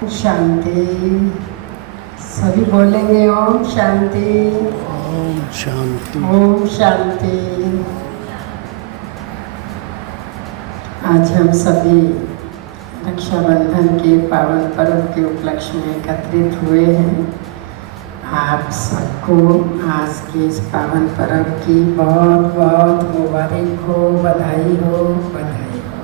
शांति। सभी बोलेंगे ओम शांति। ओम शांति। ओम शांति। आज हम सभी रक्षाबंधन के पावन पर्व के उपलक्ष्य में एकत्रित हुए हैं। आप सबको आज के इस पावन पर्व की बहुत बहुत मुबारक हो, बधाई हो, बधाई हो।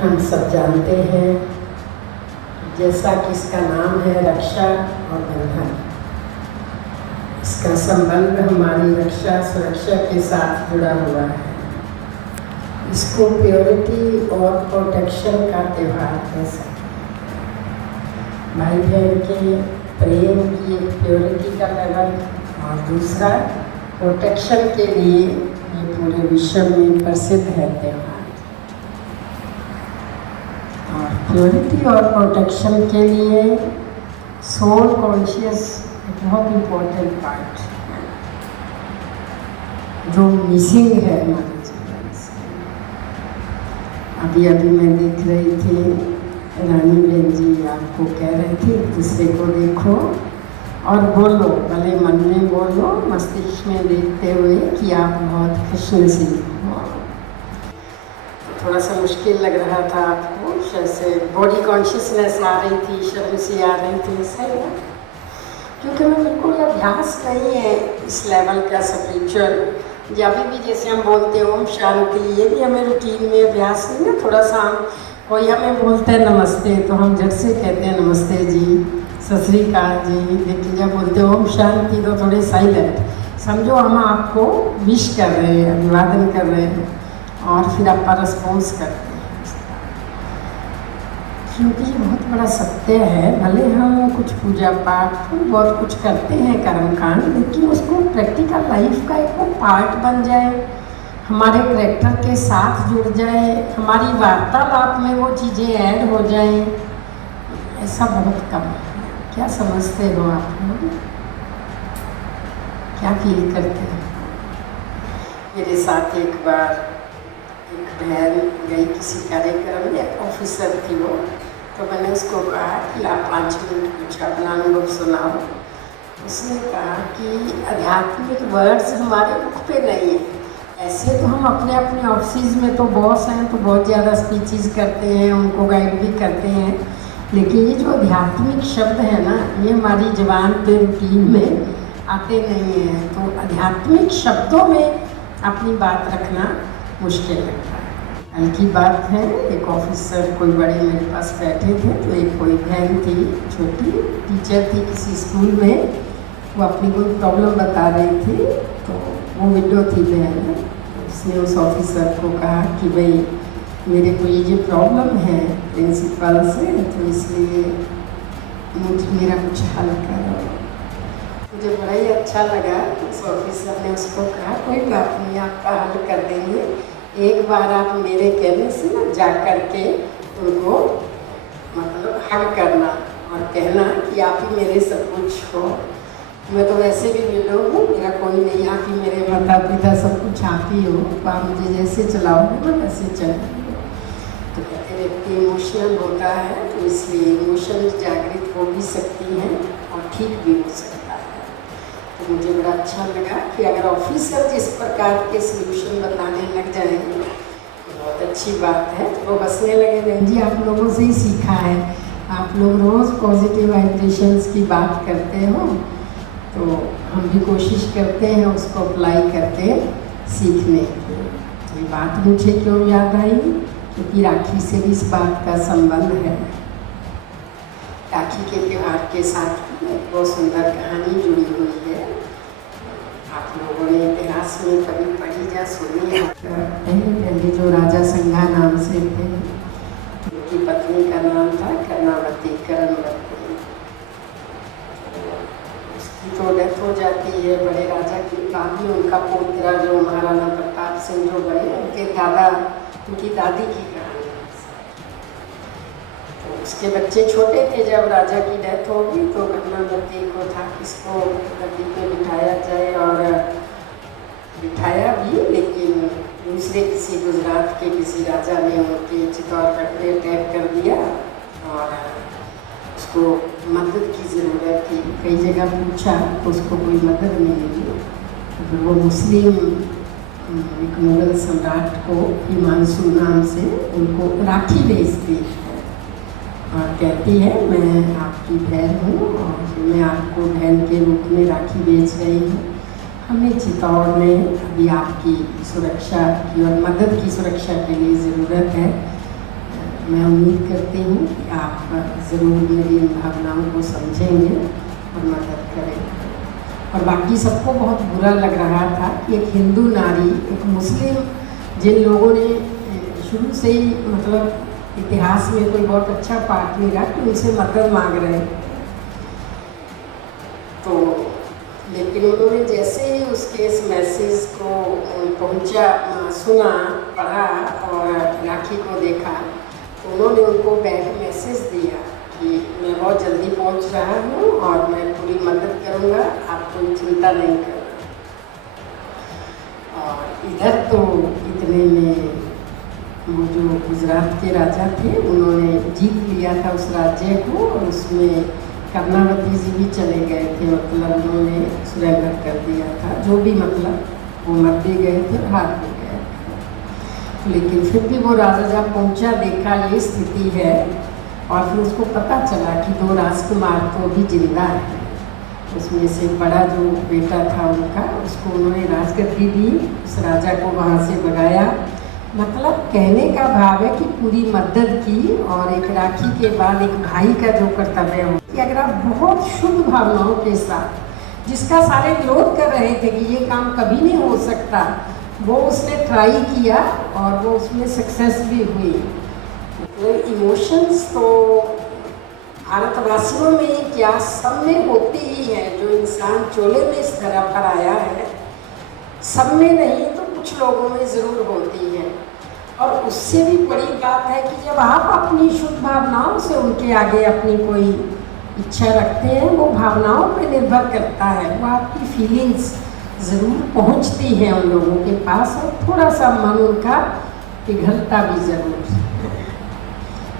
हम सब जानते हैं, जैसा कि इसका नाम है रक्षा और बंधन, इसका संबंध हमारी रक्षा सुरक्षा के साथ जुड़ा हुआ है। इसको प्योरिटी और प्रोटेक्शन का त्यौहार कह सकते हैं। भाई बहन के प्रेम की एक प्योरिटी का लेवल और दूसरा प्रोटेक्शन के लिए ये पूरे विश्व में प्रसिद्ध है त्यौहार। और प्योरिटी और प्रोटेक्शन के लिए सोल कॉन्शियस एक बहुत इम्पोर्टेंट पार्ट है, जो मिसिंग है हमारे जीवन से। अभी अभी मैं देख रही थी, रानी बहन जी आपको कह रहे थे दूसरे को देखो और बोलो, भले मन में बोलो, मस्तिष्क में देखते हुए कि आप बहुत खुशनसीब हो। थोड़ा सा मुश्किल लग रहा था आपको, जैसे बॉडी कॉन्शियसनेस आ रही थी, शर्म सी आ रही थी, सही है, क्योंकि मैं बिल्कुल अभ्यास नहीं है इस लेवल का स्पिरिचुअल। या अभी भी जैसे हम बोलते हैं ओम शांति, ये भी हमें रूटीन में अभ्यास नहीं है। थोड़ा सा हम कोई हमें बोलते हैं नमस्ते तो हम झट से कहते हैं नमस्ते जी, सत श्री अकाल जी, लेकिन जब बोलते हैं ओम शांति तो थोड़े साइलेंट, समझो हम आपको विश कर रहे हैं, अभिवादन कर रहे हैं और फिर आपका रिस्पॉन्स करते हैं। क्योंकि ये बहुत बड़ा सत्य है, भले हम कुछ पूजा पाठ बहुत कुछ करते हैं कर्मकांड, लेकिन उसको प्रैक्टिकल लाइफ का एक पार्ट बन जाए, हमारे करैक्टर के साथ जुड़ जाए, हमारी वार्तालाप में वो चीज़ें ऐड हो जाएं, ऐसा बहुत कम है। क्या समझते हो आप लोग? क्या फील करते हैं? मेरे साथ एक बार एक बहन गई किसी कार्यक्रम में, ऑफिसर थी वो, तो मैंने उसको कहा कि आप 5 मिनट पूछा, अपना अनुभव सुनाओ। उसने कहा कि आध्यात्मिक वर्ड्स हमारे मुख पे नहीं है। ऐसे तो हम अपने अपने ऑफिस में तो बॉस हैं तो बहुत ज़्यादा स्पीचेस करते हैं, उनको गाइड भी करते हैं, लेकिन ये जो आध्यात्मिक शब्द है ना, ये हमारी ज़बान पे रूटीन में आते नहीं हैं। तो आध्यात्मिक शब्दों में अपनी बात रखना मुश्किल लगता है। हल्की बात है, एक ऑफिसर कोई बड़े मेरे पास बैठे थे, तो एक कोई बहन थी, छोटी टीचर थी किसी स्कूल में, वो अपनी कोई प्रॉब्लम बता रही थी, तो वो विडो थी बहन, तो उसने उस ऑफिसर को कहा कि भाई मेरे को ये प्रॉब्लम है प्रिंसिपल से, तो इसलिए मेरा कुछ हल करो। मुझे बड़ा ही अच्छा लगा। उस ऑफिसर ने उसको कहा कोई बात नहीं, आपका हल कर देंगे, एक बार आप मेरे कहने से ना जा कर के उनको मतलब हग करना और कहना कि आप ही मेरे सब कुछ हो। मैं तो वैसे भी मिलो हूँ, मेरा कोई नहीं, आप ही मेरे माता पिता, सब कुछ आप ही हो, तो आप मुझे जैसे चलाओगे मैं वैसे चलूँगी। तो कहते व्यक्ति इमोशनल होता है, तो इसलिए इमोशन जागृत हो भी सकती हैं और ठीक भी हो सकता है। तो मुझे बड़ा अच्छा लगा कि अगर ऑफिसर जिस प्रकार के सोल्यूशन बताने लग जाएंगे तो बहुत अच्छी बात है। तो वो हंसने लगे, बहन जी आप लोगों से ही सीखा है, आप लोग रोज़ पॉजिटिव वाइब्रेशंस की बात करते हो, तो हम भी कोशिश करते हैं उसको अप्लाई करके सीखने की। ये बात मुझे क्यों याद आई, क्योंकि राखी से भी इस बात का संबंध है। राखी के त्यौहार के साथ एक बहुत सुंदर कहानी जुड़ी हुई है। आप लोगों ने इतिहास में कभी पढ़ी या सुनी है? पहले जो राजा संघा नाम से थे, उनकी पत्नी का नाम था कर्णावती, कर्णवती। उसकी तो डेथ हो जाती है बड़े राजा की, बाद में उनका पोतरा जो महाराणा प्रताप सिंह जो बने, उनके दादा, उनकी दादी की कहानी। तो उसके बच्चे छोटे थे जब राजा की डेथ होगी, तो कर्णावती को था किसको गद्दी पे बिठाया जाए और बिठाया भी, लेकिन दूसरे किसी गुजरात के किसी राजा ने उनके चित्तौड़गढ़ पे अटैक कर दिया और उसको मदद की ज़रूरत थी। कई जगह पूछा तो उसको कोई मदद नहीं मिली। तो फिर वो मुस्लिम एक मुगल सम्राट को हिमांशु नाम से उनको राखी भेजती है और कहती है मैं आपकी बहन हूँ और मैं आपको बहन के रूप में राखी भेज रही हूँ। हमें चित्तौड़ में अभी आपकी सुरक्षा की और मदद की सुरक्षा के लिए ज़रूरत है। मैं उम्मीद करती हूँ कि आप ज़रूर मेरी इन भावनाओं को समझेंगे और मदद करेंगे। और बाकी सबको बहुत बुरा लग रहा था कि एक हिंदू नारी, एक मुस्लिम, जिन लोगों ने शुरू से ही मतलब इतिहास में कोई बहुत अच्छा पाठ नहीं रहा कि उनसे मदद मांग रहे हैं। तो लेकिन उन्होंने जैसे ही उसके इस मैसेज को पहुंचा, सुना, पढ़ा और राखी को देखा, तो उन्होंने उनको बैक मैसेज दिया कि मैं बहुत जल्दी पहुंच रहा हूँ और मैं पूरी मदद करूँगा, आप कोई चिंता नहीं करना। और इधर तो इतने में वो जो गुजरात के राजा थे उन्होंने जीत लिया था उस राज्य को और उसमें कर्णावती जी भी चले गए थे, मतलब उन्होंने सुरेंद्र कर दिया था। जो भी मतलब वो मर भी गए थे, हार भी गए थे। लेकिन फिर भी वो राजा जब पहुंचा, देखा ये स्थिति है और फिर उसको पता चला कि 2 राजकुमार तो अभी जिंदा है। उसमें से बड़ा जो बेटा था उनका, उसको उन्होंने राजगद्दी दी, उस राजा को वहाँ से भगाया। मतलब कहने का भाव है कि पूरी मदद की और एक राखी के बाद एक भाई का जो कर्तव्य हो कि अगर आप बहुत शुभ भावनाओं के साथ, जिसका सारे विरोध कर रहे थे कि ये काम कभी नहीं हो सकता, वो उसने ट्राई किया और वो उसमें सक्सेस भी हुई। मतलब इमोशंस तो भारतवासियों में क्या सब में होती ही है। जो इंसान चोले में इस तरह पर आया है, सब में नहीं तो कुछ लोगों में ज़रूर होती है। और उससे भी बड़ी बात है कि जब आप अपनी शुद्ध भावनाओं से उनके आगे अपनी कोई इच्छा रखते हैं, वो भावनाओं पर निर्भर करता है, वो आपकी फीलिंग्स ज़रूर पहुंचती हैं उन लोगों के पास और थोड़ा सा मन उनका पिघलता भी ज़रूर।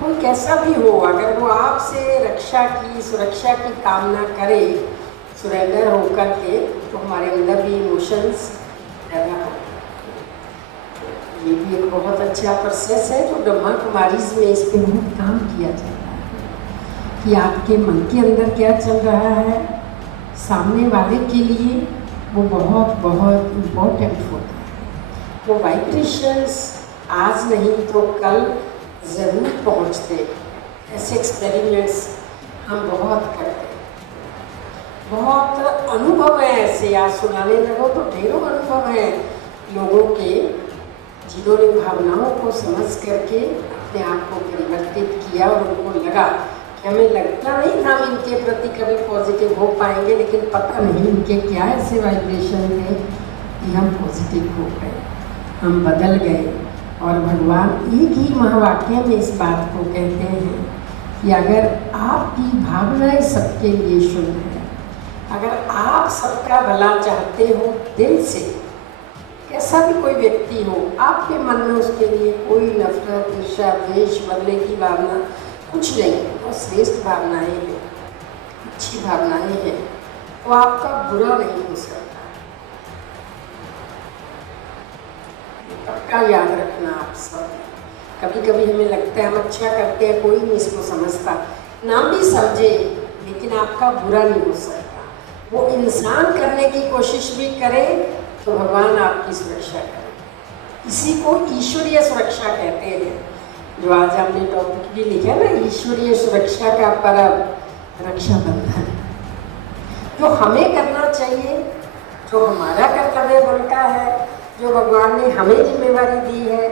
कोई कैसा भी हो, अगर वो आपसे रक्षा की, सुरक्षा की कामना करे, सरेंडर होकर के, तो हमारे अंदर भी इमोशंस पैदा हो। ये भी एक बहुत अच्छा प्रोसेस है जो ब्रह्मा कुमारीज में इस पर बहुत काम किया जाता है कि आपके मन के अंदर क्या चल रहा है, सामने वाले के लिए वो बहुत बहुत इम्पोर्टेंट होता है। वो वाइब्रेशंस आज नहीं तो कल ज़रूर पहुंचते। ऐसे एक्सपेरिमेंट्स हम बहुत करते हैं, बहुत अनुभव है ऐसे। आज सुनाने लगो तो ढेरों अनुभव हैं लोगों के, जिन्होंने भावनाओं को समझ करके अपने आप को परिवर्तित किया और उनको लगा कि हमें लगता नहीं था हम इनके प्रति कभी पॉजिटिव हो पाएंगे, लेकिन पता नहीं इनके क्या ऐसे वाइब्रेशन थे कि हम पॉजिटिव हो गए, हम बदल गए। और भगवान एक ही महावाक्य में इस बात को कहते हैं कि अगर आपकी भावनाएं सबके लिए शुद्ध है, अगर आप सबका भला चाहते हो दिल से, कैसा भी कोई व्यक्ति हो, आपके मन में उसके लिए कोई नफरत, ईर्ष्या, द्वेष, बदले की भावना कुछ नहीं है, और श्रेष्ठ भावनाएं हैं, अच्छी भावनाएं हैं, तो आपका बुरा नहीं हो सकता। पक्का याद रखना आप सब। कभी कभी हमें लगता है हम अच्छा करते हैं, कोई नहीं इसको समझता, ना भी समझे, लेकिन आपका बुरा नहीं हो सकता। वो इंसान करने की कोशिश भी करे तो भगवान आपकी सुरक्षा करे। इसी को ईश्वरीय सुरक्षा कहते हैं, जो आज हमने टॉपिक भी लिखा ना, ईश्वरीय सुरक्षा का पर्व रक्षाबंधन। जो हमें करना चाहिए, जो हमारा कर्तव्य बनता है, जो भगवान ने हमें जिम्मेवारी दी है,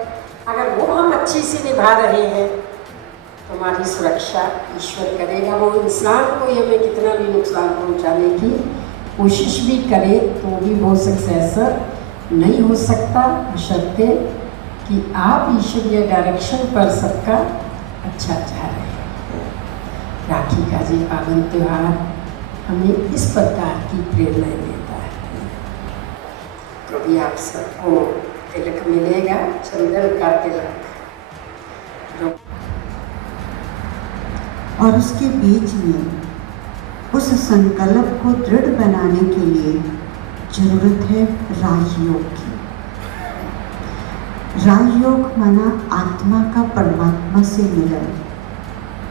अगर वो हम अच्छी से निभा रहे हैं तो हमारी सुरक्षा ईश्वर करेगा। वो इंसान को हमें कितना भी नुकसान पहुंचाने की कोशिश भी करे तो भी वो सक्सेसर नहीं हो सकता, बशर्ते कि आप ईश्वरीय डायरेक्शन पर सबका अच्छा चाह रहे हैं। राखी का जी पावन त्यौहार हमें इस प्रकार की प्रेरणा देता है। तो भी आप सबको तिलक मिलेगा, चंदन का तिलक। और उसके बीच में उस संकल्प को दृढ़ बनाने के लिए जरूरत है राजयोग की। राजयोग माना आत्मा का परमात्मा से मिलन,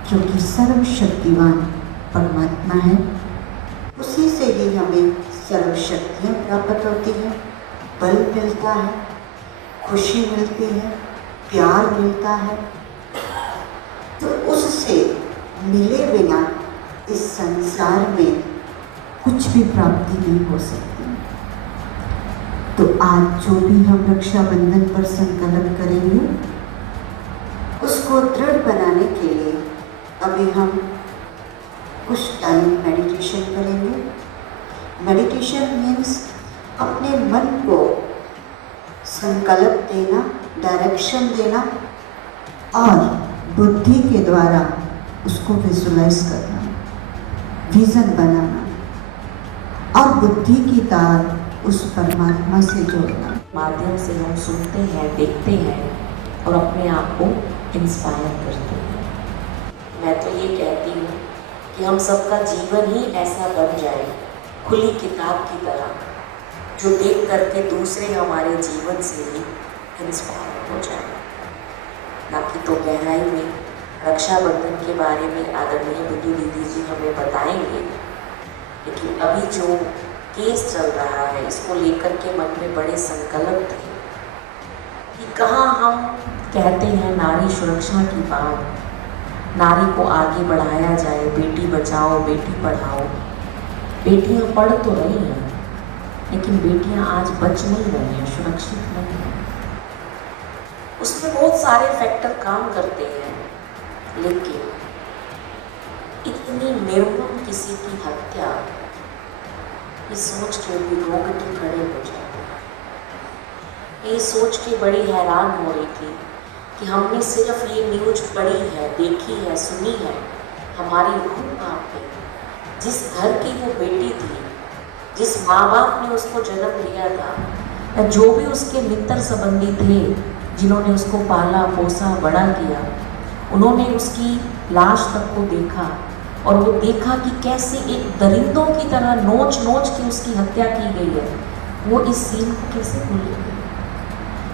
जो कि सर्वशक्तिवान परमात्मा है। उसी से ही हमें सर्वशक्तियाँ प्राप्त होती हैं, बल मिलता है, खुशी मिलती है, प्यार मिलता है। तो उससे मिले बिना इस संसार में कुछ भी प्राप्ति नहीं हो सकती। तो आज जो भी हम रक्षाबंधन पर संकल्प करेंगे, उसको दृढ़ बनाने के लिए अभी हम कुछ टाइम मेडिटेशन करेंगे। मेडिटेशन मीन्स अपने मन को संकल्प देना, डायरेक्शन देना और बुद्धि के द्वारा उसको विजुलाइज करना, विजन बनाना और बुद्धि की तार उस परमात्मा से जोड़ना। माध्यम से हम सुनते हैं, देखते हैं और अपने आप को इंस्पायर करते हैं। मैं तो ये कहती हूँ कि हम सबका जीवन ही ऐसा बन जाए, खुली किताब की तरह, जो देख करके दूसरे हमारे जीवन से ही इंस्पायर हो जाए। ना कि तो गहराई में रक्षाबंधन के बारे में आदरणीय बिंदु दीदी जी हमें बताएंगे, लेकिन अभी जो केस चल रहा है इसको लेकर के मन में बड़े संकल्प थे कि कहाँ हम कहते हैं नारी सुरक्षा की बात, नारी को आगे बढ़ाया जाए, बेटी बचाओ बेटी पढ़ाओ। बेटियां पढ़ तो रही हैं, लेकिन बेटियां आज बच नहीं रही हैं, सुरक्षित नहीं हैं। उसमें बहुत सारे फैक्टर काम करते हैं, लेकिन इतनी निर्मम किसी की हत्या, ये सोच के भी रोंगटे खड़े हो जाते हैं। ये सोच के बड़ी हैरान हो रही थी कि हमने सिर्फ ये न्यूज पढ़ी है, देखी है, सुनी है, हमारी रूह कांप गई। जिस घर की वो बेटी थी, जिस माँ बाप ने उसको जन्म दिया था, या जो भी उसके मित्र संबंधी थे जिन्होंने उसको पाला पोसा बड़ा किया, उन्होंने उसकी लाश तक को देखा और वो देखा कि कैसे एक दरिंदों की तरह नोच नोच के उसकी हत्या की गई है। वो इस सीन को कैसे भूलेंगे?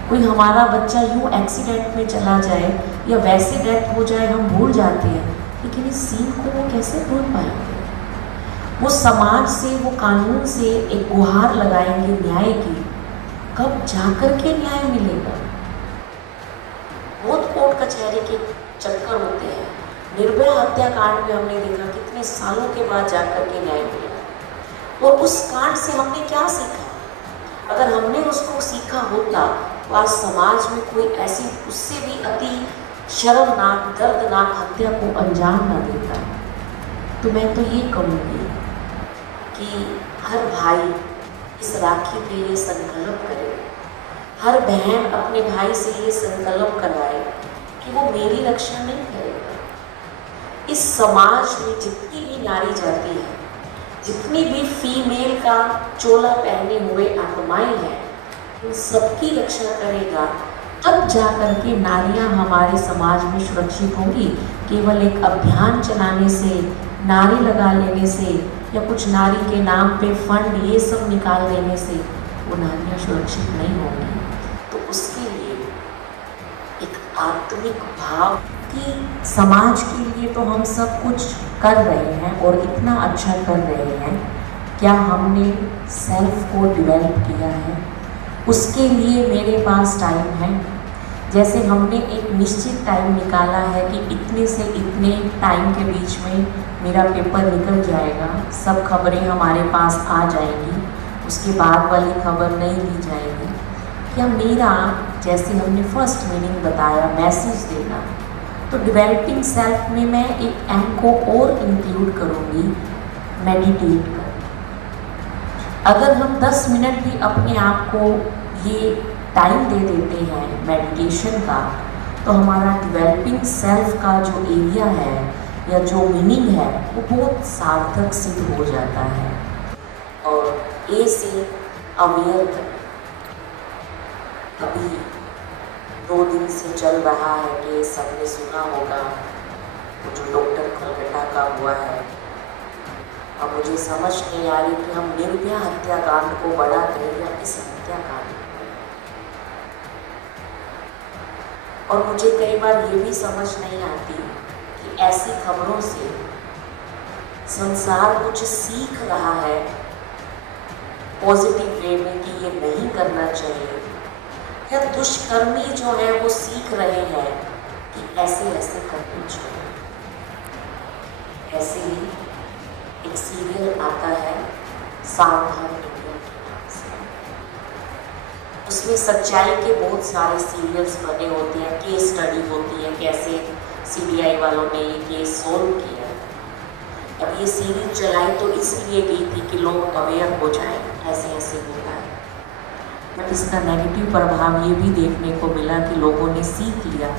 कोई हमारा बच्चा यूँ एक्सीडेंट में चला जाए या वैसे डेथ हो जाए हम भूल जाते हैं, लेकिन इस सीन को वो कैसे भूल पाएंगे? वो समाज से, वो कानून से एक गुहार लगाएंगे न्याय की, कब जाकर के न्याय मिलेगा? बहुत कोर्ट कचहरी के चक्कर होते हैं। निर्भया हत्याकांड में हमने देखा कितने सालों के बाद जाकर के न्याय मिला। और उस कांड से हमने क्या सीखा? अगर हमने उसको सीखा होता तो आज समाज में कोई ऐसी उससे भी अति शर्मनाक दर्दनाक हत्या को अंजाम न देता। तो मैं तो ये कहूँगी कि हर भाई इस राखी पे ये संकल्प करे, हर बहन अपने भाई से ये संकल्प करवाए कि वो मेरी रक्षा नहीं करेगा। इस समाज में जितनी भी नारी जाती है, जितनी भी फीमेल का चोला पहने हुए आत्माएं हैं, उन सबकी रक्षा करेगा। तब जाकर के नारियां हमारे समाज में सुरक्षित होंगी। केवल एक अभियान चलाने से, नारी लगा लेने से या कुछ नारी के नाम पे फंड ये सब निकाल देने से वो नारियां सुरक्षित नहीं होंगी। तो उसके लिए एक आत्मिक भाव कि समाज के लिए तो हम सब कुछ कर रहे हैं और इतना अच्छा कर रहे हैं, क्या हमने सेल्फ को डेवलप किया है? उसके लिए मेरे पास टाइम है। जैसे हमने एक निश्चित टाइम निकाला है कि इतने से इतने टाइम के बीच में मेरा पेपर निकल जाएगा, सब खबरें हमारे पास आ जाएंगी, उसके बाद वाली खबर नहीं दी जाएगी। क्या मेरा, जैसे हमने फर्स्ट मीनिंग बताया, मैसेज देना, तो डेवलपिंग सेल्फ में मैं एक एम को और इंक्लूड करूँगी, मेडिटेट कर। अगर हम 10 मिनट भी अपने आप को ये टाइम दे देते हैं मेडिटेशन का, तो हमारा डेवलपिंग सेल्फ का जो एरिया है या जो मीनिंग है वो बहुत सार्थक सिद्ध हो जाता है। और ए से अवेयर कर, अभी 2 दिन से चल रहा है कि सबने सुना होगा वो जो डॉक्टर कलकत्ता का हुआ है। अब मुझे समझ नहीं आ रही कि हम निर्भया हत्याकांड को बड़ा करें या इस हत्याकांड को। और मुझे कई बार ये भी समझ नहीं आती कि ऐसी खबरों से संसार कुछ सीख रहा है पॉजिटिव वे में कि ये नहीं करना चाहिए, या दुष्कर्मी जो है वो सीख रहे हैं कि ऐसे ऐसे करना चाहिए। ऐसे ही एक सीरियल आता है सावधान इंडिया के नाम से। उसमें सच्चाई के बहुत सारे सीरियल्स बने होते हैं, केस स्टडी होती है कैसे CBI वालों ने ये केस सोल्व किया। अब ये सीरीज चलाई तो इसलिए गई थी कि लोग अवेयर हो जाए ऐसे ऐसे होता है, बट इसका नेगेटिव प्रभाव ये भी देखने को मिला कि लोगों ने सीख लिया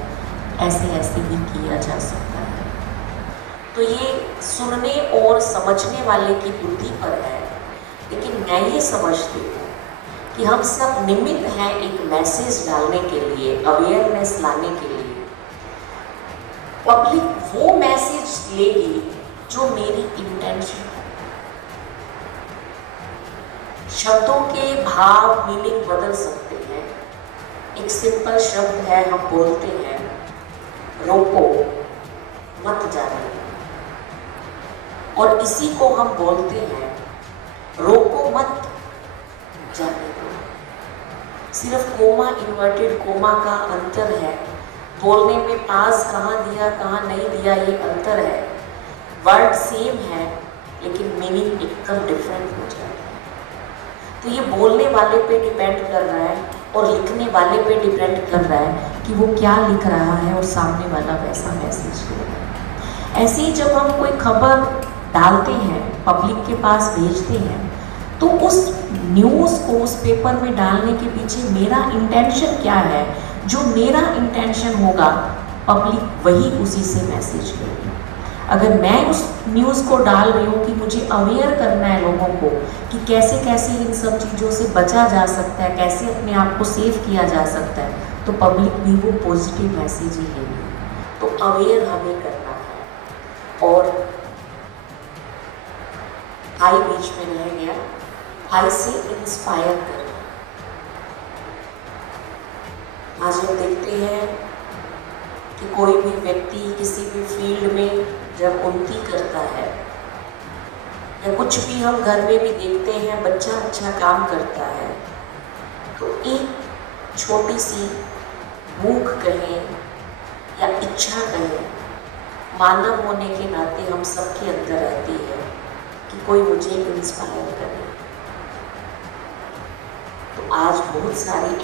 ऐसे ऐसे भी किया जा सकता है। तो ये सुनने और समझने वाले की बुद्धि पर है, लेकिन मैं ये समझती हूँ कि हम सब निमित्त हैं एक मैसेज डालने के लिए, अवेयरनेस लाने के लिए। पब्लिक वो मैसेज लेगी जो मेरी इंटेंशन है। शब्दों के भाव मीनिंग बदल सकते हैं। एक सिंपल शब्द है, हम बोलते हैं रोको मत जाने, और इसी को हम बोलते हैं रोको मत जाने दो। सिर्फ कोमा इन्वर्टेड कोमा का अंतर है, बोलने में पास कहाँ दिया कहाँ नहीं दिया ये अंतर है। वर्ड सेम है लेकिन मीनिंग एकदम डिफरेंट हो जाता है। तो ये बोलने वाले पे डिपेंड कर रहा है और लिखने वाले पे डिपेंड कर रहा है कि वो क्या लिख रहा है और सामने वाला वैसा मैसेज दे रहा है। ऐसे ही जब हम कोई खबर डालते हैं, पब्लिक के पास भेजते हैं, तो उस न्यूज़ को उस पेपर में डालने के पीछे मेरा इंटेंशन क्या है। जो मेरा इंटेंशन होगा पब्लिक वही उसी से मैसेज लेगी। अगर मैं उस न्यूज़ को डाल रही हूँ कि मुझे अवेयर करना है लोगों को कि कैसे कैसे इन सब चीज़ों से बचा जा सकता है, कैसे अपने आप को सेव किया जा सकता है, तो पब्लिक भी वो पॉजिटिव मैसेज ही लेगी। तो अवेयर हमें करना है। और आई बीच में रह गया, आई से इंस्पायर करना। आज हम देखते हैं कि कोई भी व्यक्ति किसी भी फील्ड में जब उन्नति करता है, या कुछ भी हम घर में भी देखते हैं बच्चा अच्छा काम करता है, तो एक छोटी सी भूख कहें या इच्छा कहें, मानव होने के नाते हम सबके अंदर रहती है कि कोई मुझे इंस्पायर करे। तो आज बहुत सारी